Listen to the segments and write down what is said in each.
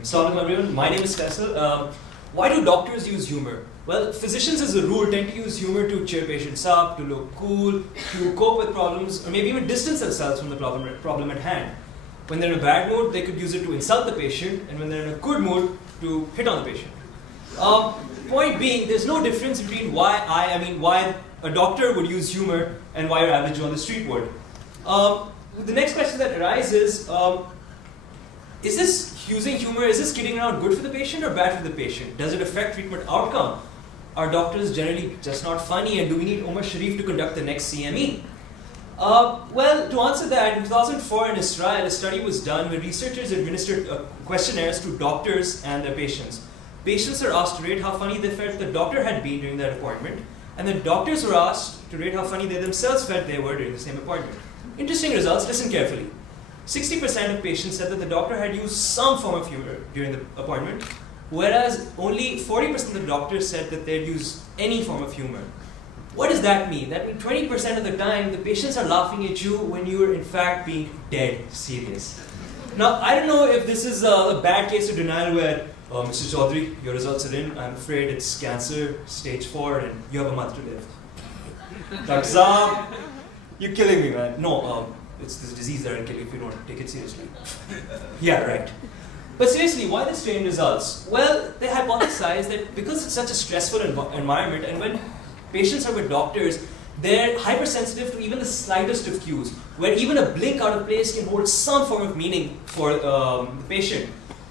Assalamu alaikum everyone, my name is Faysal. Why do doctors use humor? Well, physicians as a rule tend to use humor to cheer patients up, to look cool, to cope with problems, or maybe even distance themselves from the problem at hand. When they're in a bad mood, they could use it to insult the patient, and when they're in a good mood, to hit on the patient. Point being, there's no difference between why a doctor would use humor and why your average Joe on the street would. The next question that arises, is this using humor, is this kidding around good for the patient or bad for the patient? Does it affect treatment outcome? Are doctors generally just not funny, and do we need Omar Sharif to conduct the next CME? Well, to answer that, in 2004 in Israel, a study was done where researchers administered questionnaires to doctors and their patients. Patients are asked to rate how funny they felt the doctor had been during that appointment, and the doctors were asked to rate how funny they themselves felt they were during the same appointment. Interesting results, listen carefully. 60% of patients said that the doctor had used some form of humor during the appointment, whereas only 40% of the doctors said that they'd used any form of humor. What does that mean? That means 20% of the time, the patients are laughing at you when you are in fact being dead serious. Now, I don't know if this is a bad case of denial where, Mr. Chaudhary, your results are in, I'm afraid it's cancer, stage 4, and you have a month to live. Dr. Saab, you're killing me, man. No, it's this disease that will kill you if you don't take it seriously. Yeah, right. But seriously, why the strange results? Well, they hypothesize that because it's such a stressful environment, and when patients are with doctors, they're hypersensitive to even the slightest of cues, where even a blink out of place can hold some form of meaning for the patient.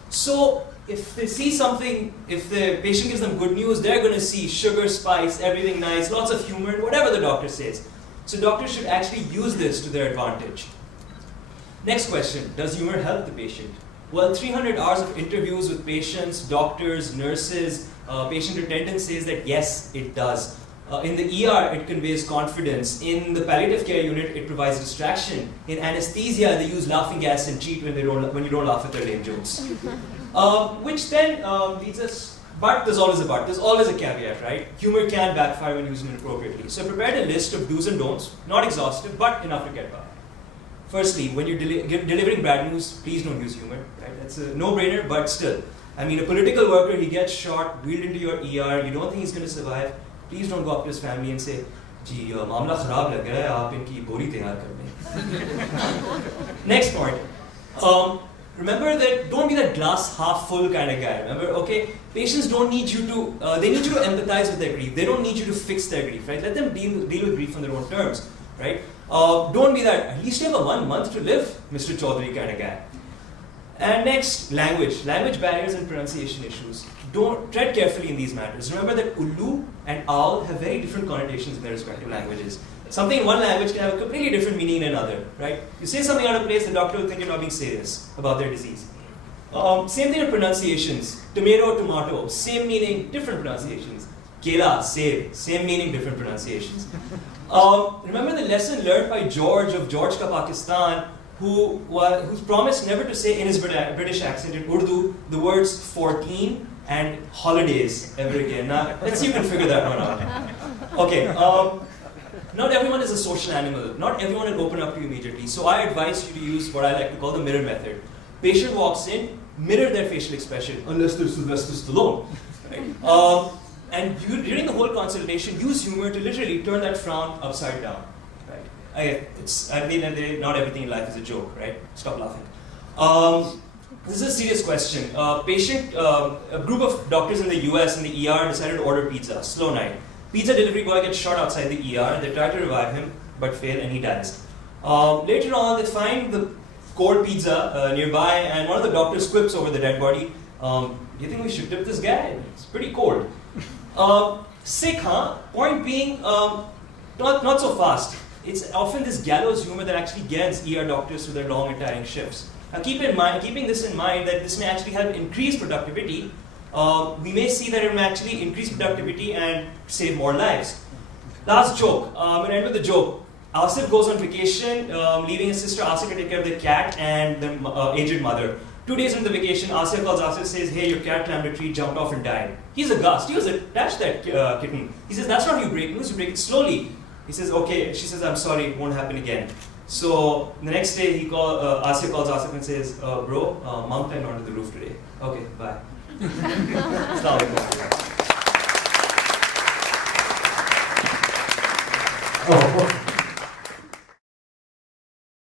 So, if they see something, if the patient gives them good news, they're going to see sugar, spice, everything nice, lots of humor, whatever the doctor says. So doctors should actually use this to their advantage. Next question, does humor help the patient? Well, 300 hours of interviews with patients, doctors, nurses, patient attendants says that yes, it does. In the ER, it conveys confidence. In the palliative care unit, it provides distraction. In anesthesia, they use laughing gas and cheat when you don't laugh at their lame jokes. Which then leads us, but there's always a but. There's always a caveat, right? Humor can backfire when used inappropriately. So I prepared a list of do's and don'ts, not exhaustive, but enough to get by. Firstly, when you're delivering bad news, please don't use humor, right? That's a no-brainer, but still. I mean, a political worker, he gets shot, wheeled into your ER, you don't think he's going to survive. Please don't go up to his family and say, "Ji, मामला खराब लग रहा है, आप इनकी बोरी तैयार कर दें." Next point. Remember that don't be that glass half full kind of guy. Remember, okay, patients don't need you to, they need you to empathize with their grief. They don't need you to fix their grief, right? Let them deal with grief on their own terms, right? Don't be that, at least you have a 1 month to live, Mr. Chaudhary kind of guy. And next, language barriers and pronunciation issues. Don't tread carefully in these matters. Remember that ullu and owl have very different connotations in their respective languages. Something in one language can have a completely different meaning in another, right? You say something out of place, the doctor will think you're not being serious about their disease. Same thing with pronunciations. Tomato, same meaning, different pronunciations. Kela, same meaning, different pronunciations. Remember the lesson learned by George of George Ka Pakistan, who's promised never to say in his British accent in Urdu the words 14 and holidays ever again. Now, let's see if you can figure that one out. Okay. Not everyone is a social animal. Not everyone will open up to you immediately. So I advise you to use what I like to call the mirror method. Patient walks in, mirror their facial expression, unless they're Sylvester Stallone. Right? And during the whole consultation, use humor to literally turn that frown upside down. Right? Not everything in life is a joke, right? Stop laughing. This is a serious question. A group of doctors in the US in the ER decided to order pizza, slow night. Pizza delivery boy gets shot outside the ER, and they try to revive him, but fail, and he dies. Later on, they find the cold pizza nearby, and one of the doctors quips over the dead body, "Do you think we should tip this guy? It's pretty cold." Sick, huh? Point being, not so fast. It's often this gallows humor that actually gets ER doctors through their long and tiring shifts. Now keeping this in mind, that this may actually help increase productivity, we may see that it may actually increase productivity and save more lives. Last joke. I'm going to end with a joke. Asif goes on vacation, leaving his sister Asif to take care of the cat and the aged mother. 2 days into the vacation, Asif calls Asif, says, "Hey, your cat climbed a tree, jumped off and died." He's aghast. He was attached to that kitten. He says, "That's not how you break news, you break it slowly." He says, "Okay." She says, "I'm sorry, it won't happen again." So the next day, Asif calls Asif and says, bro, mom climbed onto the roof today. Okay, bye. Oh.